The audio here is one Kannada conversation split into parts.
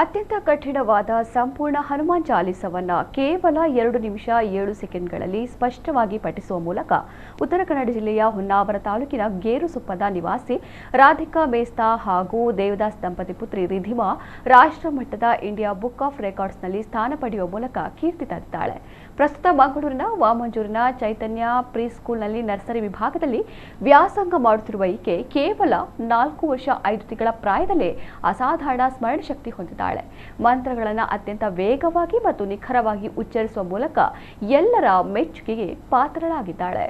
ಅತ್ಯಂತ ಕಠಿಣವಾದ ಸಂಪೂರ್ಣ ಹನುಮಾನ್ ಚಾಲೀಸವನ್ನ ಕೇವಲ 2 ನಿಮಿಷ 7 ಸೆಕೆಂಡ್ಗಳಲ್ಲಿ ಸ್ಪಷ್ಟವಾಗಿ ಪಠಿಸುವ ಮೂಲಕ ಉತ್ತರ ಕನ್ನಡ ಜಿಲ್ಲೆಯ ಹೊನ್ನಾವರ ತಾಲೂಕಿನ ಗೇರುಸೊಪ್ಪದ ನಿವಾಸಿ ರಾಧಿಕಾ ಮೇಸ್ತಾ ಹಾಗೂ ದೇವದಾಸ್ ದಂಪತಿ ಪುತ್ರಿ ರಿಧಿಮಾ ರಾಷ್ಟ್ರ ಮಟ್ಟದ ಇಂಡಿಯಾ ಬುಕ್ ಆಫ್ ರೆಕಾರ್ಡ್ಸ್ನಲ್ಲಿ ಸ್ಥಾನ ಪಡೆಯುವ ಮೂಲಕ ಕೀರ್ತಿ ತಂದಿದ್ದಾಳೆ. ಪ್ರಸ್ತುತ ಮಂಗಳೂರಿನ ವಾಮಂಜೂರಿನ ಚೈತನ್ಯ ಪ್ರೀ ಸ್ಕೂಲ್ನಲ್ಲಿ ನರ್ಸರಿ ವಿಭಾಗದಲ್ಲಿ ವ್ಯಾಸಂಗ ಮಾಡುತ್ತಿರುವ ಈಕೆ ಕೇವಲ 4 ವರ್ಷ 5 ತಿಂಗಳ ಪ್ರಾಯದಲ್ಲೇ ಅಸಾಧಾರಣ ಸ್ಮರಣ ಶಕ್ತಿ ಹೊಂದಿದ್ದಾಳೆ. ಮಂತ್ರಗಳನ್ನು ಅತ್ಯಂತ ವೇಗವಾಗಿ ಮತ್ತು ನಿಖರವಾಗಿ ಉಚ್ಚರಿಸುವ ಮೂಲಕ ಎಲ್ಲರ ಮೆಚ್ಚುಗೆಗೆ ಪಾತ್ರಳಾಗಿದ್ದಾಳೆ.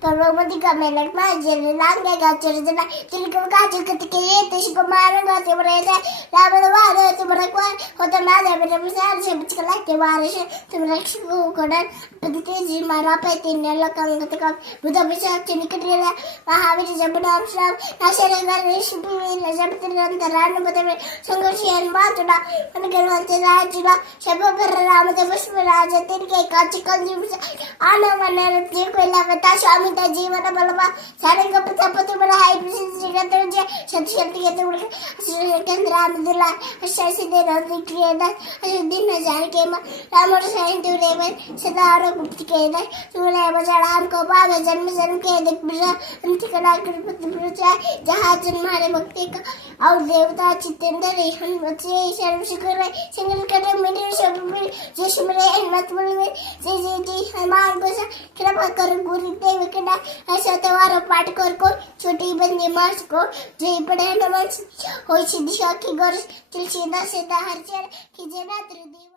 Pervomadica melek majel langga gacirna tilka gacir ketika itu si kemarin gacir berada lalu ada itu mereka hotel mana berbesar sebesar kewaris itu mereka kodan begitu ji marah petinnya lokang ketika budak bisa cini kedua mahavir jabunam sam naserengan resipi naserengan teran betul sengkasian bantu dah menekan teran juga sebab beramai terus beraja tilka gacir kanji bisa anak mana tilka lewat suami जीवन बलवा सारे कपति बड़ा हाई शक्ति केंद्र अब्दुल्ला दे दिन हजार के राम सदा गुप्त के राम को पाव जन्म जन्म के जहाँ जन्म हरे भक्ति का और देवता चितेंद्र शर्म शिखर सिंगल कटे मेरे जय मेरे हिम्मत बोले जय जय जय हनुमान को कृपा कर गुरु देव ऐसा त्योहार पाठ कर छोटी बंदी मास को जय पड़े नमन हो सिद्धि की गौर सीधा सीधा हर चर की जना